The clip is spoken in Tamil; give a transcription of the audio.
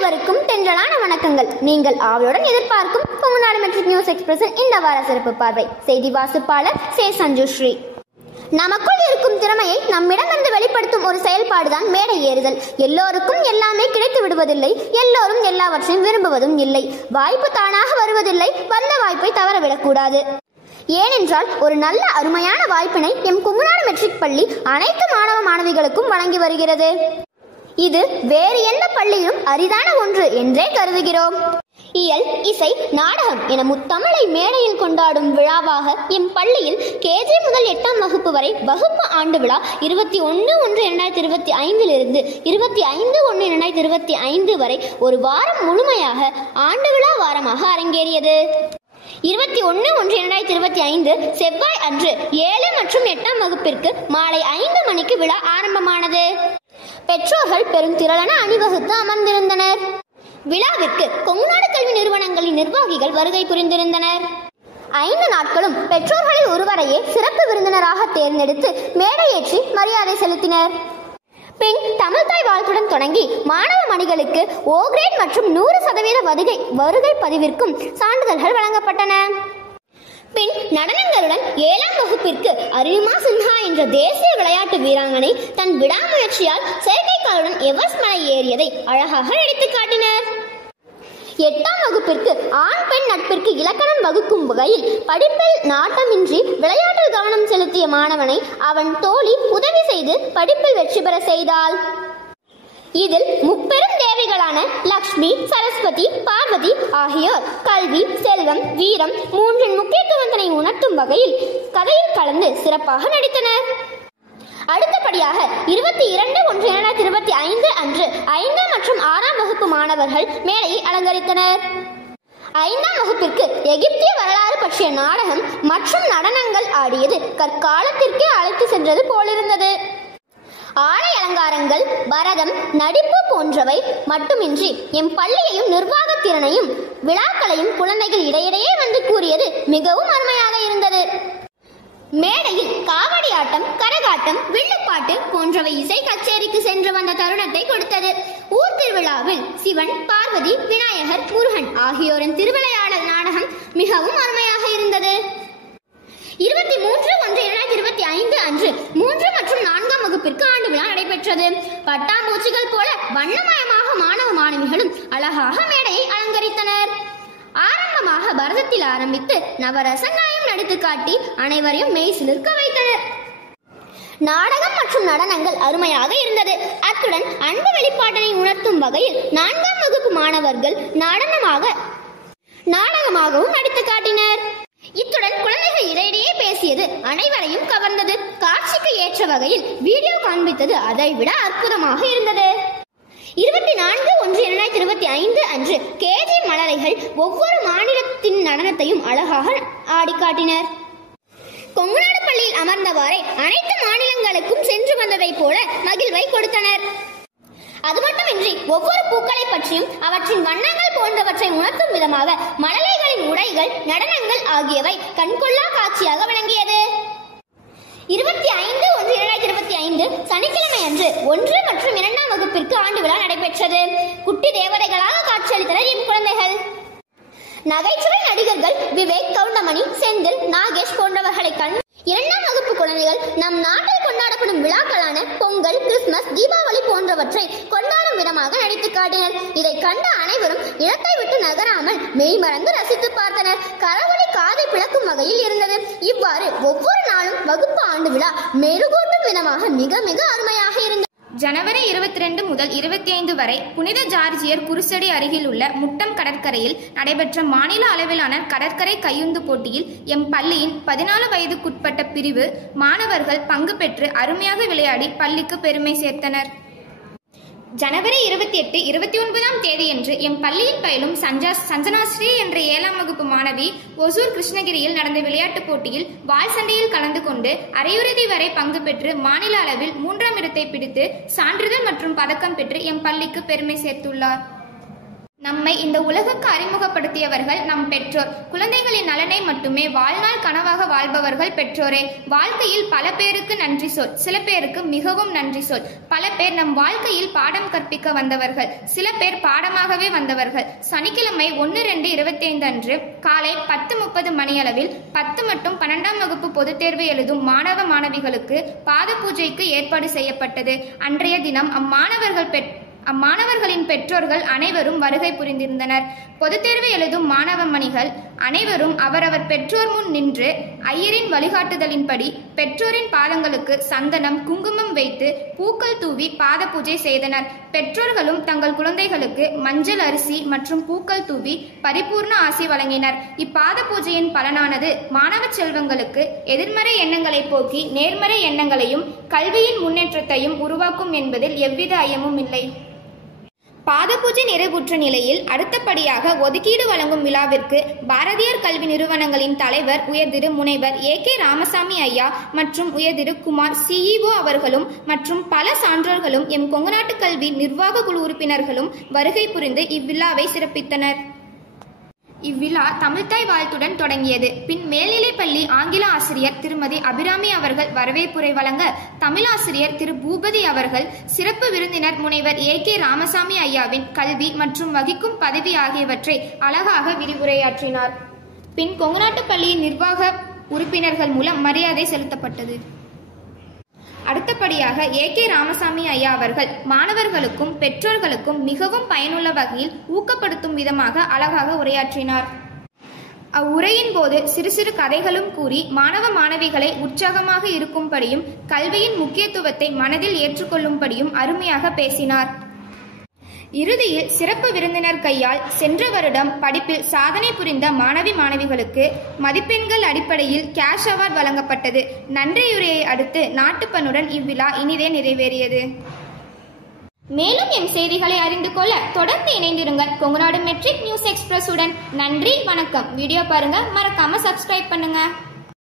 அனைவருக்கும் தென்றலான வணக்கங்கள். நீங்கள் ஆவலுடன் எதிர்பார்க்கும் கொங்குநாடு மெட்ரிக் நியூஸ் எக்ஸ்பிரஸின் இந்த வார சிறப்பு பார்வை. செய்தி வாசிப்பாளர் சே சஞ்சுஸ்ரீ. நமக்குள் இருக்கும் திறமையை நம்மிடமிருந்து வெளிப்படுத்தும் ஒரு செயல்பாடுதான் மேடை ஏறுதல். எல்லோருக்கும் எல்லாமே கிடைத்து விடுவதில்லை, எல்லோரும் எல்லாவற்றையும் விரும்புவதும் இல்லை. வாய்ப்பு தானாக வருவதில்லை, வந்த வாய்ப்பை தவறவிடக்கூடாது. ஏனென்றால் ஒரு நல்ல அருமையான வாய்ப்பினை எம் கொங்குநாடு மெட்ரிக் பள்ளி அனைத்து மாணவ மாணவிகளுக்கும் வழங்கி வருகிறது. இது வேறு எந்த பள்ளியிலும் அரிதான ஒன்று என்றே கருதுகிறோம். இயல், இசை, நாடகம் என முத்தமிழை மேடையில் கொண்டாடும் விழாவாக எம் பள்ளியில் கேஜி முதல் 8ஆம் வகுப்பு வரை வகுப்பு ஆண்டு விழா 21/1/2025 இருந்து 25/1/2025 வரை ஒரு வாரம் முழுமையாக ஆண்டு விழா வாரமாக அரங்கேறியது. 21/1/2025 செவ்வாய் அன்று 7 மற்றும் 8ஆம் வகுப்பிற்கு மாலை 5 மணிக்கு விழா ஆரம்பமானது. பெற்றோர்கள் பெரும் திரளான அணிவகுத்து அமர்ந்திருந்தனர். விழாவிற்கு கொங்குநாடு கல்வி நிறுவனங்களின் நிர்வாகிகள் வருகை புரிந்திருந்தனர். 5 நாட்களும் பெற்றோர்களில் ஒருவரையே சிறப்பு விருந்தினராக தேர்ந்தெடுத்து மேடையேற்றி மரியாதை செலுத்தினர். பின் தமிழ்தாய் வாழ்த்துடன் தொடங்கி மாணவ மணிகளுக்கு ஓ கிரேட் மற்றும் 100% வருகை பதிவிற்கும் சான்றிதழ்கள் வழங்கப்பட்டன. பின் நடனங்களுடன் 7ஆம் வகுப்பிற்கு அரிமா சின்ஹா என்ற தேசிய விளையாட்டு வீராங்கனை தன் விடாமுயற்சியால் செயற்கைக்காலுடன் எவரெஸ்ட் மலை ஏறியதை அழகாக எடுத்து காட்டினர். 8ஆம் வகுப்பிற்கு ஆண் பெண் நட்பிற்கு இலக்கணம் வகுக்கும் வகையில் படிப்பில் நாட்டமின்றி விளையாட்டில் கவனம் செலுத்திய மாணவனை அவன் தோழி உதவி செய்து படிப்பில் வெற்றி பெற செய்தாள். இதில் முப்பெரும் தேவிகளான லக்ஷ்மி, சரஸ்வதி, பார்வதி ஆகியோர் கல்வி, செல்வம், வீரம் மூன்றின் முக்கியத்துவத்தினை உணர்த்தும் வகையில் கதையில் கலந்து சிறப்பாக நடித்தனர். அடுத்தபடியாக 22/1/2025 அன்று 5 மற்றும் 6ஆம் வகுப்பு மாணவர்கள் மேடையை அலங்கரித்தனர். 5ஆம் வகுப்பிற்கு எகிப்திய வரலாறு பற்றிய நாடகம் மற்றும் நடனங்கள் ஆடியது கற்காலத்திற்கே அழைத்து சென்றது போலிருந்தது. ஆடை அலங்காரங்கள், பரதம், நடிப்பு போன்றவை மட்டுமின்றி எம் பள்ளியையும் நிர்வாகத்திறனையும் விழாக்களையும் குழந்தைகள் இடையிடையே வந்து கூறியது மிகவும் அருமையாக இருந்தது. மேடையில் காவடி ஆட்டம், கரகாட்டம், வில்லுப்பாட்டு போன்றவை இசை கச்சேரிக்கு சென்று வந்த தருணத்தை கொடுத்தது. ஊர் திருவிழாவில் சிவன், பார்வதி, விநாயகர், முருகன் ஆகியோரின் திருவிளையாடல் நாடகம் மிகவும் அருமையாக இருந்தது. 23/1/2025 அன்று 3 மற்றும் 4ஆம் வகுப்பிற்கு ஆண்டு விழா நடைபெற்றது. பட்டாம்பூச்சிகள் போல வண்ணமயமாக மாணவ மாணவிகளும் அழகாக மேடையை அலங்கரித்தனர். ஆரம்பமாக பரதத்தில் ஆரம்பித்து நவரசங்களையும் நடித்து காட்டி அனைவரையும் மெய் சிலிர்க்க வைத்தனர். நாடகம் மற்றும் நடனங்கள் அருமையாக இருந்தது. அத்துடன் அன்பு வெளிப்பாட்டினை உணர்த்தும் வகையில் 4ஆம் வகுப்பு மாணவர்கள் நாடகமாகவும் நடித்து காட்டினர். இத்துடன் குழந்தைகள் இடையிடையே பேசியது அனைவரையும் கவர்ந்தது. காட்சிக்கு ஏற்ற வகையில் வீடியோ காண்பித்தது அதைவிட அற்புதமாக இருந்தது. 24/1/2025 அன்று கேஜி மலரைகள் ஒவ்வொரு மாநிலத்தின் நடனத்தையும் அழகாக ஆடி காட்டினர். கொங்குநாடு பள்ளியில் அமர்ந்தவாறே அனைத்து மாநிலங்களுக்கும் சென்று வந்ததை போல மகிழ்வை கொடுத்தனர். அது மட்டுமின்றி ஒவ்வொரு பூக்களை பற்றியும் அவற்றின் வண்ணங்கள் போன்றவற்றை உணர்த்தும் விதமாக மழலைகளின் உடைகள், நடனங்கள் ஆகியவை கண்கொள்ளா காட்சியாக விளங்கியது. 25/1/2025 சனிக்கிழமை அன்று 1 மற்றும் 2ஆம் வகுப்பிற்கு ஆண்டு விழா நடைபெற்றது. குட்டி தேவதைகளாக காட்சியளித்தனர் என் குழந்தைகள். நகைச்சுவை நடிகர்கள் விவேக், கவுண்டமணி, செந்தில், நாகேஷ் போன்றவர்களை கண்டு 2ஆம் வகுப்பு குழந்தைகள் நம் நாட்டில் கொண்டாடப்படும் விழாக்களான பொங்கல், கிறிஸ்துமஸ், தீபாவளி போன்றவற்றை கொண்டாடும் விதமாக நடித்து காட்டினர். இதை கண்ட அனைவரும் இடத்தை விட்டு நகராமல் மெய்மறந்து ரசித்து பார்த்தனர். கரவொலி காதை பிளக்கும் வகையில் இருந்தது. இவ்வாறு ஒவ்வொரு நாளும் வகுப்பு ஆண்டு விழா மெருகூட்டும் விதமாக மிக மிக அருமையாக இருந்தது. ஜனவரி 22 முதல் 25 வரை புனித ஜார்ஜியர் குருசடி அருகில் உள்ள முட்டம் கடற்கரையில் நடைபெற்ற மாநில அளவிலான கடற்கரை கையுந்து போட்டியில் எம் பள்ளியின் 14 வயதுக்குட்பட்ட பிரிவு மாணவர்கள் பங்கு பெற்று அருமையாக விளையாடி பள்ளிக்கு பெருமை சேர்த்தனர். ஜனவரி 28, 29ஆம் தேதியன்று எம் பள்ளியில் பயிலும் சஞ்சனாஸ்ரீ என்ற 7ஆம் வகுப்பு மாணவி ஒசூர் கிருஷ்ணகிரியில் நடந்த விளையாட்டுப் போட்டியில் வால் சண்டையில் கலந்து கொண்டு அரையிறுதி வரை பங்கு பெற்று மாநில அளவில் 3ஆம் இடத்தை பிடித்து சான்றிதழ் மற்றும் பதக்கம் பெற்று எம் பள்ளிக்கு பெருமை சேர்த்துள்ளார். நம்மை இந்த உலகுக்கு அறிமுகப்படுத்தியவர்கள் நம் பெற்றோர். குழந்தைகளின் நலனை மட்டுமே வாழ்நாள் கனவாக வாழ்பவர்கள் பெற்றோரே. வாழ்க்கையில் பல பேருக்கு நன்றி சொல், சில பேருக்கு மிகவும் நன்றி சொல். பல பேர் நம் வாழ்க்கையில் பாடம் கற்பிக்க வந்தவர்கள், சில பேர் பாடமாகவே வந்தவர்கள். சனிக்கிழமை 1/2/25 அன்று காலை 10:30 மணியளவில் 10 மற்றும் 12ஆம் வகுப்பு பொதுத் தேர்வு எழுதும் மாணவ மாணவிகளுக்கு பாத பூஜைக்கு ஏற்பாடு செய்யப்பட்டது. அன்றைய தினம் அம்மாணவர்களின் பெற்றோர்கள் அனைவரும் வருகை புரிந்திருந்தனர். பொதுத் தேர்வு எழுதும் மாணவ மணிகள் அனைவரும் அவரவர் பெற்றோர் முன் நின்று ஐயரின் வழிகாட்டுதலின்படி பெற்றோரின் பாதங்களுக்கு சந்தனம் குங்குமம் வைத்து பூக்கள் தூவி பாத பூஜை செய்தனர். பெற்றோர்களும் தங்கள் குழந்தைகளுக்கு மஞ்சள் அரிசி மற்றும் பூக்கள் தூவி பரிபூர்ண ஆசி வழங்கினர். இப்பாத பூஜையின் பலனானது மாணவ செல்வங்களுக்கு எதிர்மறை எண்ணங்களை போக்கி நேர்மறை எண்ணங்களையும் கல்வியின் முன்னேற்றத்தையும் உருவாக்கும் என்பதில் எவ்வித ஐயமும் இல்லை. பாத பூஜை நிறைவுற்ற நிலையில் அடுத்தபடியாக ஒதுக்கீடு வழங்கும் விழாவிற்கு பாரதியார் கல்வி நிறுவனங்களின் தலைவர் உயர்திரு முனைவர் AK ராமசாமி ஐயா மற்றும் உயர்திரு குமார் CEO அவர்களும் மற்றும் பல சான்றோர்களும் எம் கொங்குநாட்டு கல்வி நிர்வாக குழு உறுப்பினர்களும் வருகை புரிந்து இவ்விழாவை சிறப்பித்தனர். இவ்விழா தமிழ்த்தாய் வாழ்த்துடன் தொடங்கியது. பின் மேல்நிலைப்பள்ளி ஆங்கில ஆசிரியர் திருமதி அபிராமி அவர்கள் வரவேற்புரை வழங்க, தமிழாசிரியர் திரு பூபதி அவர்கள் சிறப்பு விருந்தினர் முனைவர் AK ராமசாமி ஐயாவின் கல்வி மற்றும் வகிக்கும் பதவி ஆகியவற்றை அழகாக விரிவுரையாற்றினார். பின் கொங்குநாட்டு பள்ளியின் நிர்வாக உறுப்பினர்கள் மூலம் மரியாதை செலுத்தப்பட்டது. அடுத்தபடியாக AK ராமசாமி ஐயா அவர்கள் மாணவர்களுக்கும் பெற்றோர்களுக்கும் மிகவும் பயனுள்ள வகையில் ஊக்கப்படுத்தும் விதமாக அழகாக உரையாற்றினார். அவ்வுரையின் போது சிறு சிறு கதைகளும் கூறி மாணவ மாணவிகளை உற்சாகமாக இருக்கும்படியும் கல்வியின் முக்கியத்துவத்தை மனதில் ஏற்றுக்கொள்ளும்படியும் அருமையாக பேசினார். இறுதியில் சிறப்பு விருந்தினர் கையால் சென்ற வருடம் படிப்பில் சாதனை புரிந்த மாணவிகளுக்கு மதிப்பெண்கள் அடிப்படையில் கேஷ் அவார்டு வழங்கப்பட்டது. நன்றியுரையை அடுத்து நாட்டுப்பண்ணுடன் இவ்விழா இனிதே நிறைவேறியது. மேலும் எம் செய்திகளை அறிந்து கொள்ள தொடர்ந்து இணைந்திருங்கள் கொங்குநாடு மெட்ரிக் நியூஸ் எக்ஸ்பிரஸ் உடன். நன்றி, வணக்கம். வீடியோ பாருங்க, மறக்காம சப்ஸ்கிரைப் பண்ணுங்க.